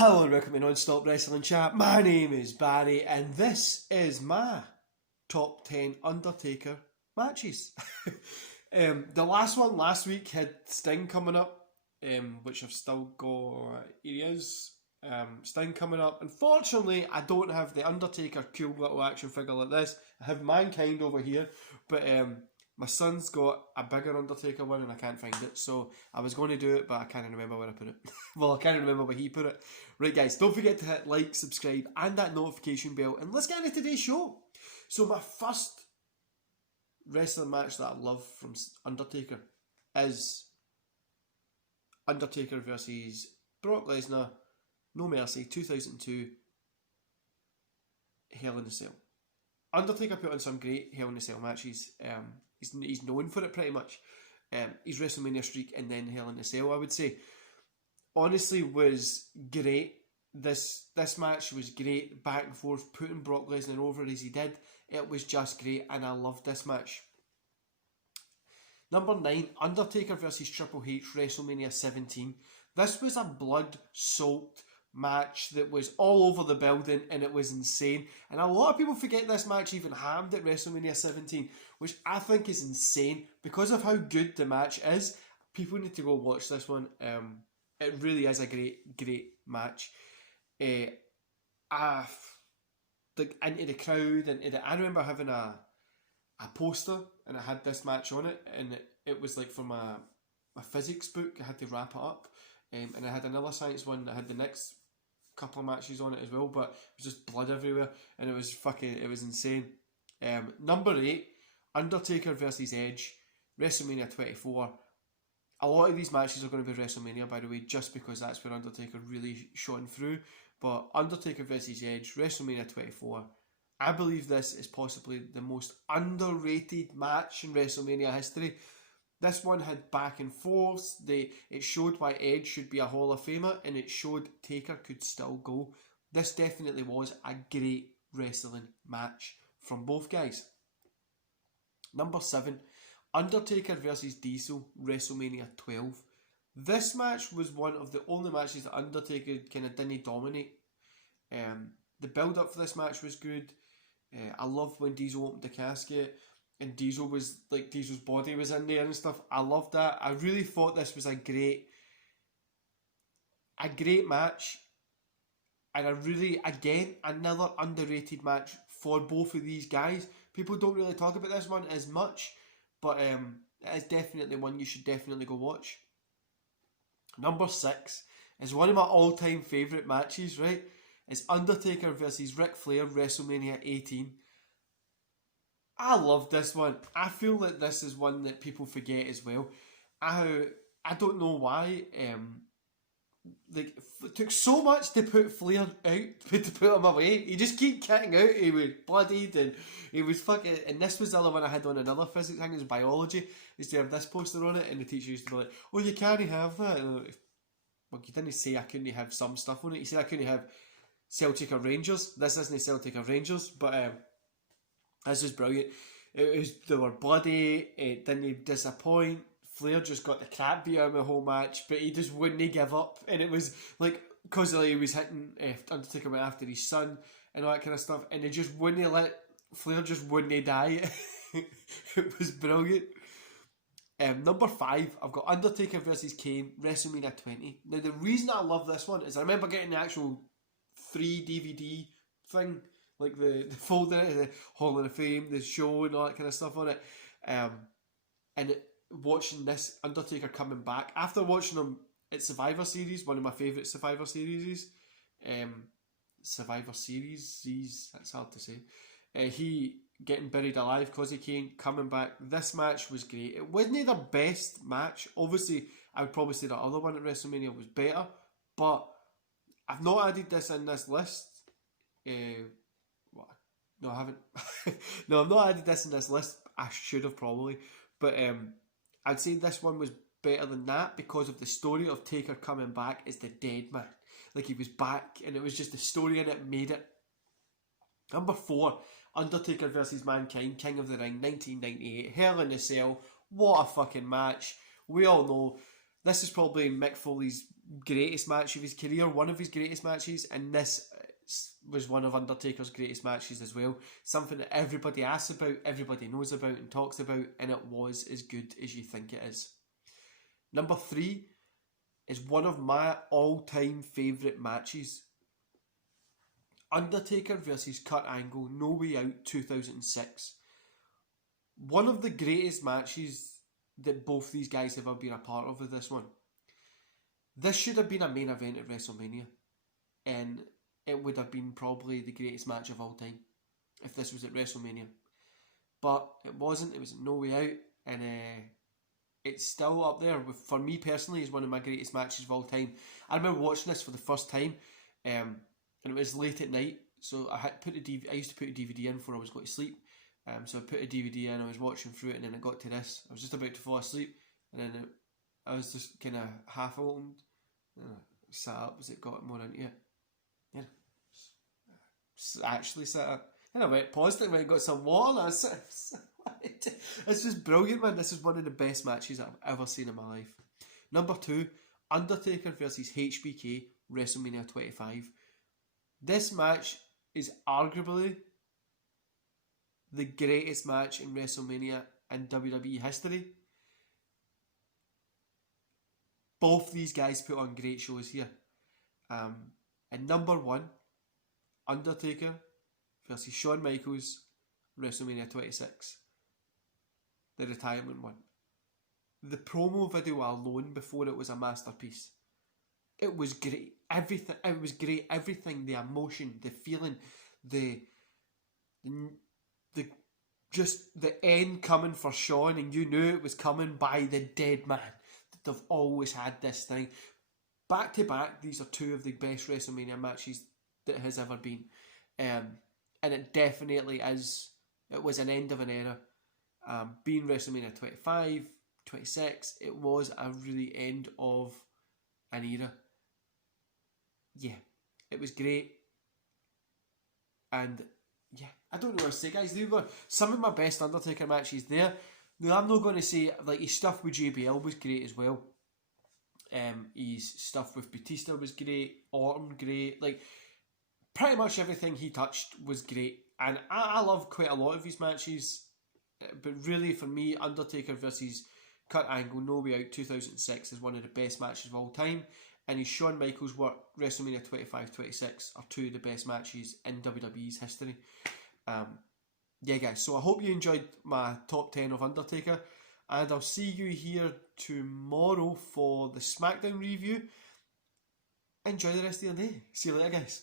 Hello and welcome to Non-Stop Wrestling Chat. My name is Barry and this is my top 10 Undertaker matches. The last one last week had Sting coming up, which I've still got. Here he is. Sting coming up. Unfortunately, I don't have the Undertaker cool little action figure like this. I have Mankind over here, but my son's got a bigger Undertaker one and I can't find it, so I was going to do it, but I can't remember where I put it. Well, I can't remember where he put it. Right guys, don't forget to hit like, subscribe and that notification bell, and let's get into today's show. So my first wrestling match that I love from Undertaker is Undertaker versus Brock Lesnar, No Mercy, 2002, Hell in a Cell. Undertaker put on some great Hell in a Cell matches. He's known for it pretty much. His WrestleMania streak and then Hell in a Cell, I would say, honestly was great. This match was great, back and forth, putting Brock Lesnar over as he did. It was just great and I loved this match. Number 9, Undertaker versus Triple H, WrestleMania 17. This was a blood-soaked match that was all over the building and it was insane. And a lot of people forget this match even happened at WrestleMania 17, which I think is insane because of how good the match is. People need to go watch this one. It really is a great match. Into the crowd, I remember having a poster and I had this match on it, and it was like for my physics book. I had to wrap it up, and I had another science one that had the next couple of matches on it as well, but it was just blood everywhere and it was insane. Number 8, Undertaker versus Edge, WrestleMania 24. A lot of these matches are going to be WrestleMania, by the way, just because that's where Undertaker really shone through. But Undertaker versus Edge, WrestleMania 24. I believe this is possibly the most underrated match in WrestleMania history. This one had back and forth. It showed why Edge should be a Hall of Famer, and it showed Taker could still go. This definitely was a great wrestling match from both guys. Number 7, Undertaker versus Diesel, WrestleMania 12. This match was one of the only matches that Undertaker kind of didn't dominate. The build up for this match was good. I loved when Diesel opened the casket and Diesel's body was in there and stuff. I loved that. I really thought this was a great match, and another underrated match for both of these guys. People don't really talk about this one as much, but it is definitely one you should definitely go watch. Number 6 is one of my all-time favourite matches, right? It's Undertaker versus Ric Flair, WrestleMania 18. I love this one. I feel that this is one that people forget as well. I don't know why. It took so much to put Flair out, to put him away. He just keep kicking out. He was bloodied and he was fucking. And this was the other one I had on another physics thing. It was biology. Used to have this poster on it, and the teacher used to be like, "Oh, you can't have that." And like, well, you didn't say I couldn't have some stuff on it. You said I couldn't have Celtic or Rangers. This isn't Celtic or Rangers, but this is brilliant. They were bloody. It didn't disappoint. Flair just got the crap beat out of the whole match, but he just wouldn't give up. And it was like, because he was hitting Undertaker went after his son and all that kind of stuff, and he just wouldn't Flair just wouldn't die. It was brilliant. Number 5, I've got Undertaker versus Kane, WrestleMania 20. Now the reason I love this one is I remember getting the actual 3 DVD thing, like the folder, the Hall of Fame, the show and all that kind of stuff on it, and watching this Undertaker coming back after watching him at Survivor Series, one of my favourite Survivor Series, that's hard to say. He getting buried alive because he Kane coming back. This match was great. It wasn't the best match. Obviously, I would probably say the other one at WrestleMania was better, but I've not added this in this list. No, I haven't. No, I've not added this in this list. I should have probably, but I'd say this one was better than that because of the story of Taker coming back as the dead man. Like, he was back, and it was just the story in it made it. Number 4, Undertaker versus Mankind, King of the Ring, 1998, Hell in a Cell. What a fucking match. We all know this is probably Mick Foley's greatest match of his career, one of his greatest matches, and this was one of Undertaker's greatest matches as well. Something that everybody asks about, everybody knows about and talks about, and it was as good as you think it is. Number 3 is one of my all-time favourite matches. Undertaker versus Kurt Angle, No Way Out 2006. One of the greatest matches that both these guys have ever been a part of with this one. This should have been a main event at WrestleMania, and it would have been probably the greatest match of all time if this was at WrestleMania. But it wasn't, it was No Way Out, and it's still up there for me personally as one of my greatest matches of all time. I remember watching this for the first time, and it was late at night, so I used to put a DVD in before I was going to sleep. So I put a DVD in, I was watching through it, and then I got to this. I was just about to fall asleep, and then I was just kind of half opened, and I sat up as it got more into it. Yeah, actually sat up. And I went, paused it, and went and got some water, and I was it's just brilliant, man. This is one of the best matches I've ever seen in my life. Number 2, Undertaker versus HBK, WrestleMania 25. This match is arguably the greatest match in WrestleMania in WWE history. Both these guys put on great shows here. And number 1, Undertaker versus Shawn Michaels, WrestleMania 26. The retirement one. The promo video alone before it was a masterpiece. It was great. Everything. It was great. Everything. The emotion, the feeling, the just the end coming for Shawn, and you knew it was coming by the dead man. They've always had this thing. Back to back, these are 2 of the best WrestleMania matches that has ever been. And it definitely is. It was an end of an era. Being WrestleMania 25, 26, it was a really end of an era. Yeah, it was great. And yeah, I don't know what to say, guys. They were some of my best Undertaker matches there. Now, I'm not going to say, like, his stuff with JBL was great as well. His stuff with Batista was great. Orton, great. Like, pretty much everything he touched was great. And I love quite a lot of his matches. But really, for me, Undertaker versus Kurt Angle, No Way Out 2006 is one of the best matches of all time. And his Shawn Michaels work, WrestleMania 25-26, are 2 of the best matches in WWE's history. Yeah, guys, so I hope you enjoyed my top 10 of Undertaker. And I'll see you here tomorrow for the SmackDown review. Enjoy the rest of your day. See you later, guys.